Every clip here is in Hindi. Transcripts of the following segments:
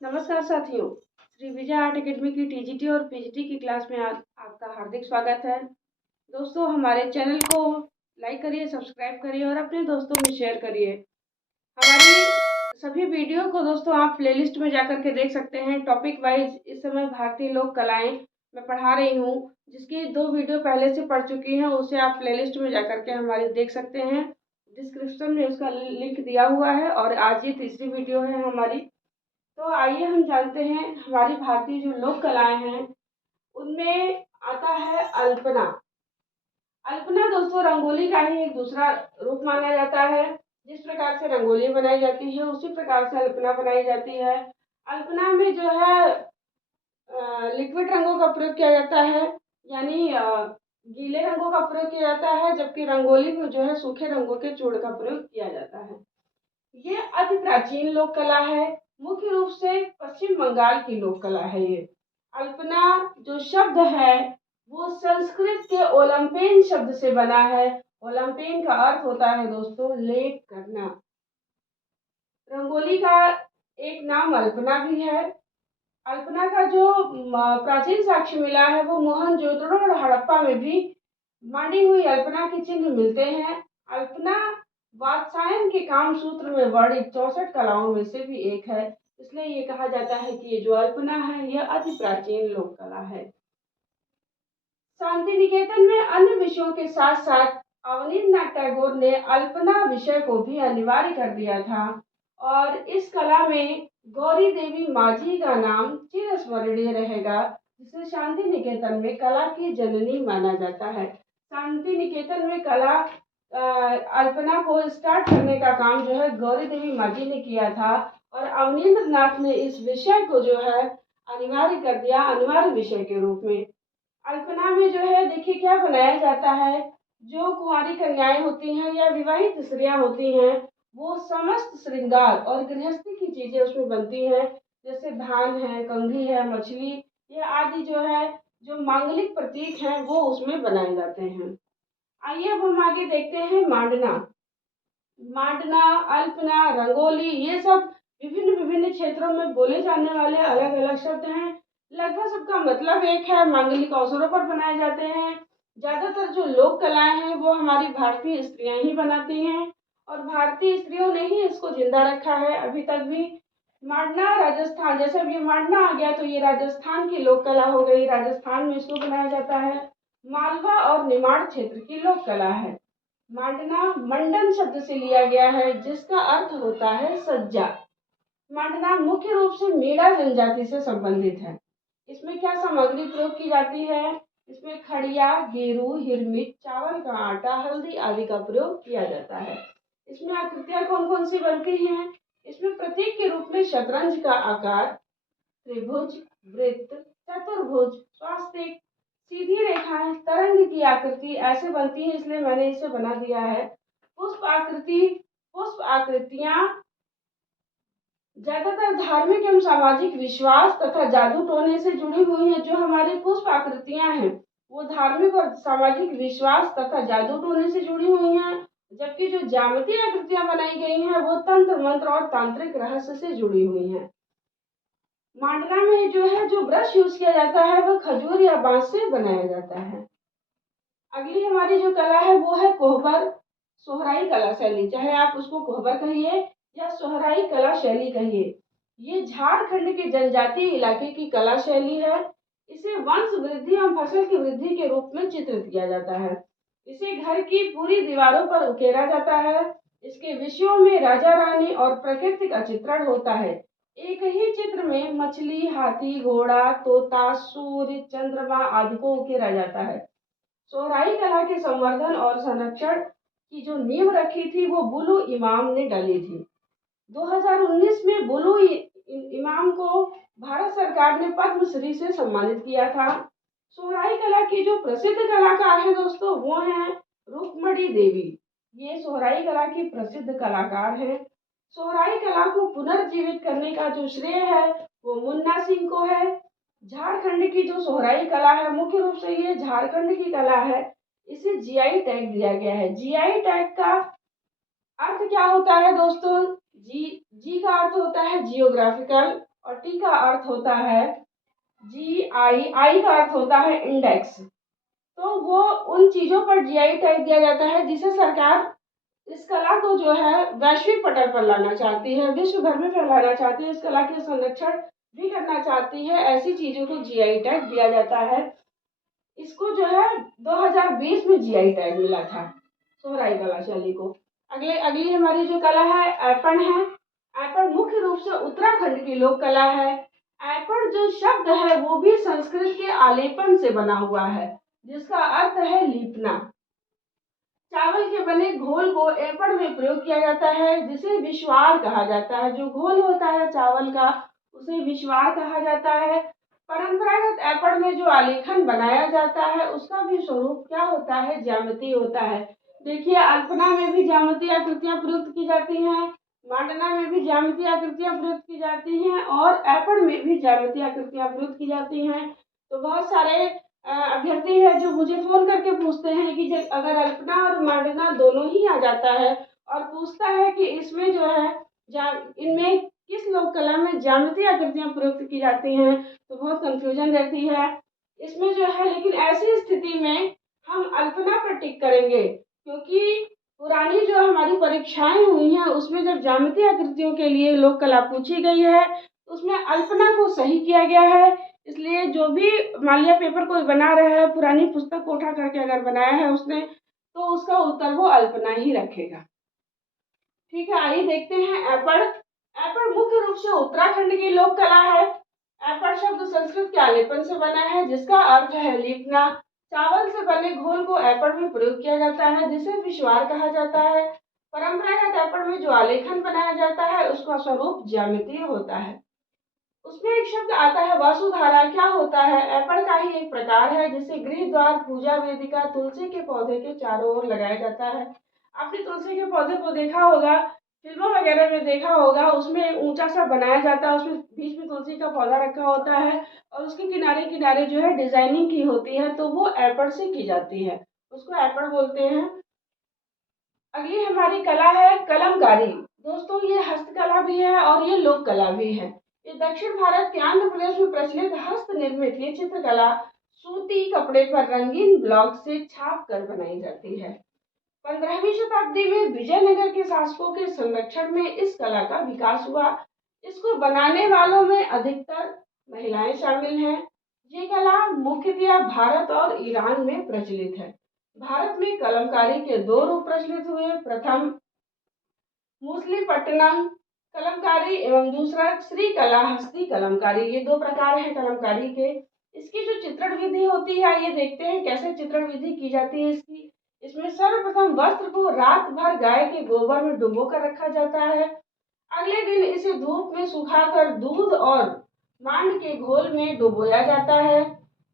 नमस्कार साथियों, श्री विजय आर्ट एकेडमी की टीजीटी और पीजीटी की क्लास में आपका हार्दिक स्वागत है। दोस्तों, हमारे चैनल को लाइक करिए, सब्सक्राइब करिए और अपने दोस्तों में शेयर करिए। हमारी सभी वीडियो को दोस्तों आप प्लेलिस्ट में जाकर के देख सकते हैं। टॉपिक वाइज इस समय भारतीय लोक कलाएं मैं पढ़ा रही हूँ, जिसकी 2 वीडियो पहले से पढ़ चुकी हैं। उसे आप प्लेलिस्ट में जाकर के हमारी देख सकते हैं। डिस्क्रिप्शन में उसका लिंक दिया हुआ है और आज ये तीसरी वीडियो है हमारी। तो आइए हम जानते हैं हमारी भारतीय जो लोक कलाएं हैं उनमें आता है अल्पना। अल्पना दोस्तों रंगोली का ही एक दूसरा रूप माना जाता है। जिस प्रकार से रंगोली बनाई जाती है उसी प्रकार से अल्पना बनाई जाती है। अल्पना में जो है लिक्विड रंगों का प्रयोग किया जाता है, यानी गीले रंगों का प्रयोग किया जाता है, जबकि रंगोली में जो है सूखे रंगों के चूर्ण का प्रयोग किया जाता है। ये अति प्राचीन लोक कला है। मुख्य रूप से पश्चिम बंगाल की लोक कला है ये। अल्पना जो शब्द है वो संस्कृत के ओलंपेन शब्द से बना है। ओलंपेन का अर्थ होता है दोस्तों लेप करना। रंगोली का एक नाम अल्पना भी है। अल्पना का जो प्राचीन साक्ष्य मिला है वो मोहनजोदड़ो और हड़प्पा में भी मांडी हुई अल्पना के चिन्ह मिलते हैं। अल्पना वात्स्यायन के काम सूत्र में वर्णित 64 कलाओं में से भी एक है। इसलिए ये कहा जाता है कि ये जो अल्पना है यह अति प्राचीन लोक कला है। शांति निकेतन में अन्य विषयों के साथ साथ अवनींद्रनाथ टैगोर ने अल्पना विषय को भी अनिवार्य कर दिया था और इस कला में गौरी देवी माझी का नाम चिरस्मरणीय रहेगा, जिसे शांति निकेतन में कला की जननी माना जाता है। शांति निकेतन में कला अल्पना को स्टार्ट करने का काम जो है गौरी देवी माझी ने किया था और अवनींद्रनाथ ने इस विषय को जो है अनिवार्य कर दिया, अनिवार्य विषय के रूप में। अल्पना में जो है देखिए क्या बनाया जाता है। जो कुंवारी कन्याएं होती हैं या विवाहित स्त्रियां होती हैं वो समस्त श्रृंगार और गृहस्थी की चीजें उसमें बनती हैं, जैसे धान है, कंघी है, मछली, ये आदि जो है जो मांगलिक प्रतीक हैं वो उसमें बनाए जाते हैं। आइए अब हम आगे देखते हैं मांडना। मांडना, अल्पना, रंगोली, ये सब विभिन्न विभिन्न क्षेत्रों में बोले जाने वाले अलग अलग शब्द हैं। लगभग सबका मतलब एक है। मांगलिक अवसरों पर बनाए जाते हैं। ज्यादातर जो लोक कलाएं हैं वो हमारी भारतीय स्त्रियां ही बनाती हैं और भारतीय स्त्रियों ने ही इसको जिंदा रखा है अभी तक भी। मांडना राजस्थान, जैसे अब ये मांडना आ गया तो ये राजस्थान की लोक कला हो गई। राजस्थान में इसको बनाया जाता है। मालवा और निमाड़ क्षेत्र की लोक कला है। मांडना मंडन शब्द से लिया गया है जिसका अर्थ होता है सज्जा। मांडना मुख्य रूप से मीणा जनजाति से संबंधित है। इसमें क्या सामग्री प्रयोग की जाती है? इसमें खड़िया, गेरू, हिरमिट, चावल का आटा, हल्दी आदि का प्रयोग किया जाता है। इसमें आकृतियां कौन कौन सी बनती हैं? इसमें प्रतीक के रूप में शतरंज का आकार, त्रिभुज, वृत्त, चतुर्भुज, स्वास्तिक, सीधी रेखाएं, तरंग की आकृति ऐसे बनती है, इसलिए मैंने इसे बना दिया है। पुष्प आकृतियां ज्यादातर धार्मिक एवं सामाजिक विश्वास तथा जादू टोने से जुड़ी हुई हैं। जो हमारी पुष्प आकृतियां हैं वो धार्मिक और सामाजिक विश्वास तथा जादू टोने से जुड़ी हुई हैं, जबकि जो ज्यामितीय आकृतियां बनाई गई हैं वो तंत्र मंत्र और तांत्रिक रहस्य से जुड़ी हुई हैं। मांडना में जो है जो ब्रश यूज किया जाता है वह खजूर या बांस से बनाया जाता है। अगली हमारी जो कला है वो है कोहबर सोहराई कला शैली, चाहे आप उसको कोहबर कहिए या सोहराई कला शैली कहिए। ये झारखंड के जनजातीय इलाके की कला शैली है। इसे वंश वृद्धि एवं फसल की वृद्धि के रूप में चित्रित किया जाता है। इसे घर की पूरी दीवारों पर उकेरा जाता है। इसके विषयों में राजा रानी और प्रकृति का चित्रण होता है। एक ही चित्र में मछली, हाथी, घोड़ा, तोता, सूर्य, चंद्रमा आदि को उकेरा जाता है। सोहराई कला के संवर्धन और संरक्षण की जो नींव रखी थी वो बुलु इमाम ने डाली थी। 2019 में बुलु इमाम को भारत सरकार ने पद्मश्री से सम्मानित किया था। सोहराई कला की जो प्रसिद्ध कलाकार है दोस्तों वो हैं रुक्मणी देवी। ये सोहराई कला की प्रसिद्ध कलाकार हैं। सोहराई कला को पुनर्जीवित करने का जो श्रेय है वो मुन्ना सिंह को है। झारखंड की जो सोहराई कला है मुख्य रूप से ये झारखंड की कला है। इसे जीआई टैग दिया गया है। जीआई टैग का अर्थ क्या होता है दोस्तों? जी का अर्थ होता है जियोग्राफिकल, और टी का अर्थ होता है GI, आई का अर्थ होता है इंडेक्स। तो वो उन चीज़ों पर GI टैग दिया जाता है जिसे सरकार इस कला को जो है वैश्विक पटल पर लाना चाहती है, विश्व भर में फैलाना चाहती है, इस कला के संरक्षण भी करना चाहती है। ऐसी चीज़ों को GI टैग दिया जाता है। इसको जो है 2020 में GI टैग मिला था सोहराई कला शैली को। अगली हमारी जो कला है ऐपण है। ऐपण मुख्य रूप से उत्तराखंड की लोक कला है। ऐपण जो शब्द है वो भी संस्कृत के आलेपन से बना हुआ है, जिसका अर्थ है लीपना। चावल के बने घोल को ऐपण में प्रयोग किया जाता है, जिसे विश्वार कहा जाता है। जो घोल होता है चावल का उसे विश्वार कहा जाता है। परंपरागत ऐपण में जो आलेखन बनाया जाता है उसका भी स्वरूप क्या होता है, ज्यामिति होता है। देखिए अल्पना में भी ज्यामितीय आकृतियां प्रयुक्त की जाती हैं, मांडना में भी ज्यामितीय आकृतियां प्रयुक्त की जाती हैं और ऐपण में भी ज्यामितीय आकृतियां प्रयुक्त की जाती हैं। तो बहुत सारे अभ्यर्थी है जो मुझे फोन करके पूछते हैं कि जब अगर अल्पना और मांडना दोनों ही आ जाता है और पूछता है कि इसमें जो है इनमें किस लोक कला में ज्यामितीय आकृतियां प्रयुक्त की जाती हैं, तो बहुत कंफ्यूजन रहती है इसमें जो है। लेकिन ऐसी स्थिति में हम अल्पना पर टिक करेंगे, क्योंकि पुरानी जो हमारी परीक्षाएं हुई हैं उसमें जब ज्यामितीय आकृतियों के लिए लोक कला पूछी गई है उसमें अल्पना को सही किया गया है। इसलिए जो भी मान लिया पेपर कोई बना रहा है, पुरानी पुस्तक को उठा करके अगर बनाया है उसने, तो उसका उत्तर वो अल्पना ही रखेगा। ठीक है, आइए देखते हैं ऐपण। ऐपण मुख्य रूप से उत्तराखंड की लोक कला है। ऐपण शब्द संस्कृत के आलेपन से बना है, जिसका अर्थ है लीपना। चावल से बने घोल को ऐपण में प्रयोग किया जाता है, जिसे विश्वार कहा जाता है। परंपरागत ऐपण में जो आलेखन बनाया जाता है उसका स्वरूप ज्यामितीय होता है। उसमें एक शब्द आता है वसुधारा। क्या होता है? ऐपण का ही एक प्रकार है जिसे गृह द्वार, पूजा वेदिका, तुलसी के पौधे के चारों ओर लगाया जाता है। आपने तुलसी के पौधे को देखा होगा, फिल्मों वगैरह में देखा होगा, उसमें एक ऊंचा सा बनाया जाता है, उसमें बीच में तुलसी का पौधा रखा होता है और उसके किनारे किनारे जो है डिजाइनिंग की होती है, तो वो ऐपण से की जाती है, उसको ऐपण बोलते हैं। अगली हमारी कला है कलमकारी। दोस्तों ये हस्तकला भी है और ये लोक कला भी है। ये दक्षिण भारत के आंध्र प्रदेश में प्रचलित हस्त निर्मित ये चित्रकला सूती कपड़े पर रंगीन ब्लॉक से छाप कर बनाई जाती है। 15वीं शताब्दी में विजयनगर के शासकों के संरक्षण में इस कला का विकास हुआ। इसको बनाने वालों में अधिकतर महिलाएं शामिल हैं। ये कला मुख्यतया भारत और ईरान में प्रचलित है। भारत में कलमकारी के दो रूप प्रचलित हुए। प्रथम मूसलीपट्टनम कलमकारी एवं दूसरा श्री कला हस्ती कलमकारी। ये दो प्रकार हैं कलमकारी के। इसकी जो चित्रण विधि होती है, ये देखते हैं कैसे चित्रण विधि की जाती है इसकी। इसमें सर्वप्रथम वस्त्र को रात भर गाय के गोबर में डुबो कर रखा जाता है। अगले दिन इसे धूप में सुखाकर दूध और मांड के घोल में डुबोया जाता है।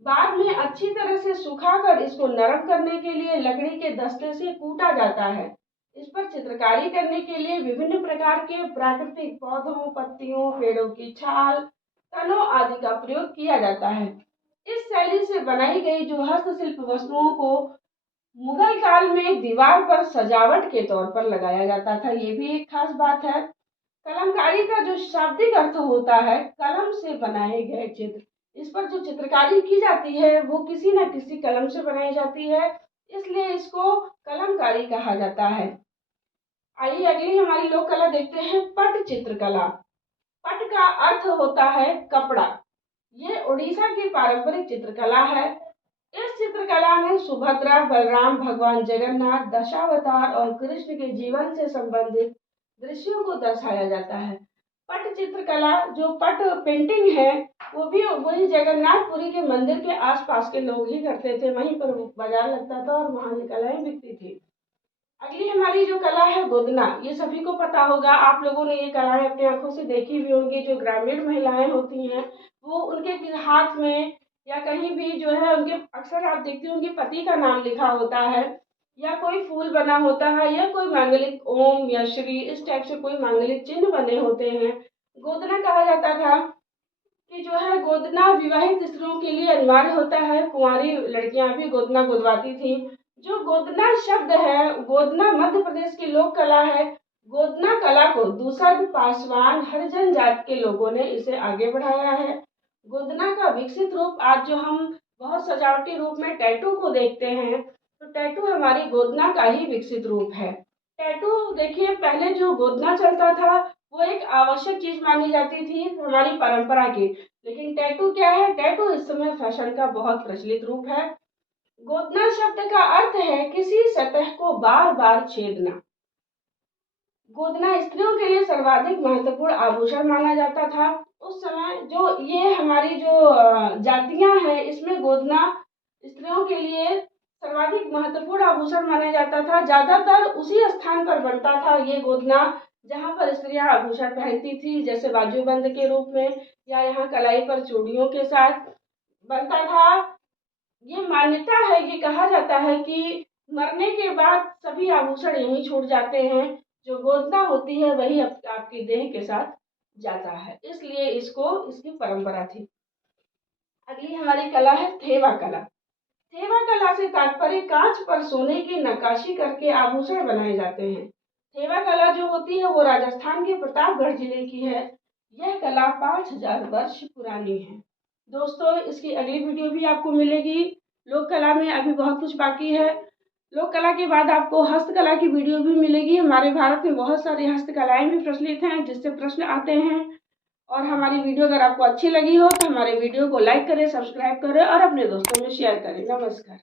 बाद में अच्छी तरह से सुखाकर इसको नरम करने के लिए लकड़ी के दस्ते से कूटा जाता है। इस पर चित्रकारी करने के लिए विभिन्न प्रकार के प्राकृतिक पौधों, पत्तियों, पेड़ों की छाल, तनों आदि का प्रयोग किया जाता है। इस शैली से बनाई गई जो हस्तशिल्प वस्तुओं को मुगल काल में दीवार पर सजावट के तौर पर लगाया जाता था। ये भी एक खास बात है। कलमकारी का जो शाब्दिक अर्थ होता है कलम से बनाए गए चित्र। इस पर जो चित्रकारी की जाती है वो किसी न किसी कलम से बनाई जाती है, इसलिए इसको कलमकारी कहा जाता है। आइए अगली हमारी लोक कला देखते हैं पट चित्रकला। पट का अर्थ होता है कपड़ा। ये उड़ीसा की पारंपरिक चित्रकला है। इस चित्रकला में सुभद्रा, बलराम, भगवान जगन्नाथ, दशावतार और कृष्ण के जीवन से संबंधित दृश्यों को दर्शाया जाता है। पट चित्रकला जो पट पेंटिंग है वो भी वही जगन्नाथपुरी के मंदिर के आसपास के लोग ही करते थे, वहीं पर बाजार लगता था और वहां ये कलाएं बिकती थी। अगली हमारी जो कला है गोदना। ये सभी को पता होगा, आप लोगों ने ये कलाएं अपनी आंखों से देखी भी होंगी। जो ग्रामीण महिलाएं होती हैं वो उनके हाथ में या कहीं भी जो है उनके अक्सर आप देखती होंगी पति का नाम लिखा होता है या कोई फूल बना होता है या कोई मांगलिक ओम या श्री इस टाइप से कोई मांगलिक चिन्ह बने होते हैं। गोदना कहा जाता था कि जो है गोदना विवाहित स्त्रियों के लिए अनिवार्य होता है। कुंवारी लड़कियां भी गोदना गोदवाती थी। जो गोदना शब्द है, गोदना मध्य प्रदेश की लोक कला है। गोदना कला को दूसर, पासवान, हरिजन जात के लोगों ने इसे आगे बढ़ाया है। गोदना का विकसित रूप आज जो हम बहुत सजावटी रूप में टैटू को देखते हैं, तो टैटू हमारी गोदना का ही विकसित रूप है। टैटू देखिए, पहले जो गोदना चलता था वो एक आवश्यक चीज मानी जाती थी हमारी परंपरा की, लेकिन टैटू क्या है? टैटू इस समय फैशन का बहुत प्रचलित रूप है। गोदना शब्द का अर्थ है किसी सतह को बार बार छेदना। गोदना स्त्रियों के लिए सर्वाधिक महत्वपूर्ण आभूषण माना जाता था। उस समय जो ये हमारी जो जातियां हैं, इसमें गोदना स्त्रियों के लिए सर्वाधिक महत्वपूर्ण आभूषण माना जाता था। ज्यादातर उसी स्थान पर बनता था ये गोदना जहाँ पर स्त्रियां आभूषण पहनती थी, जैसे बाजूबंद के रूप में या यहाँ कलाई पर चूड़ियों के साथ बनता था। ये मान्यता है, ये कहा जाता है कि मरने के बाद सभी आभूषण यहीं छूट जाते हैं, जो गोदना होती है वही आपकी देह के साथ जाता है, इसलिए इसकी परंपरा थी। अगली हमारी कला है थेवा कला। थेवा कला से तात्पर्य कांच पर सोने की नक्काशी करके आभूषण बनाए जाते हैं। थेवा कला जो होती है वो राजस्थान के प्रतापगढ़ जिले की है। यह कला 5000 वर्ष पुरानी है। दोस्तों, इसकी अगली वीडियो भी आपको मिलेगी। लोक कला में अभी बहुत कुछ बाकी है। लोक कला के बाद आपको हस्तकला की वीडियो भी मिलेगी। हमारे भारत में बहुत सारी हस्तकलाएं भी प्रचलित हैं जिससे प्रश्न आते हैं। और हमारी वीडियो अगर आपको अच्छी लगी हो तो हमारे वीडियो को लाइक करें, सब्सक्राइब करें और अपने दोस्तों में शेयर करें। नमस्कार।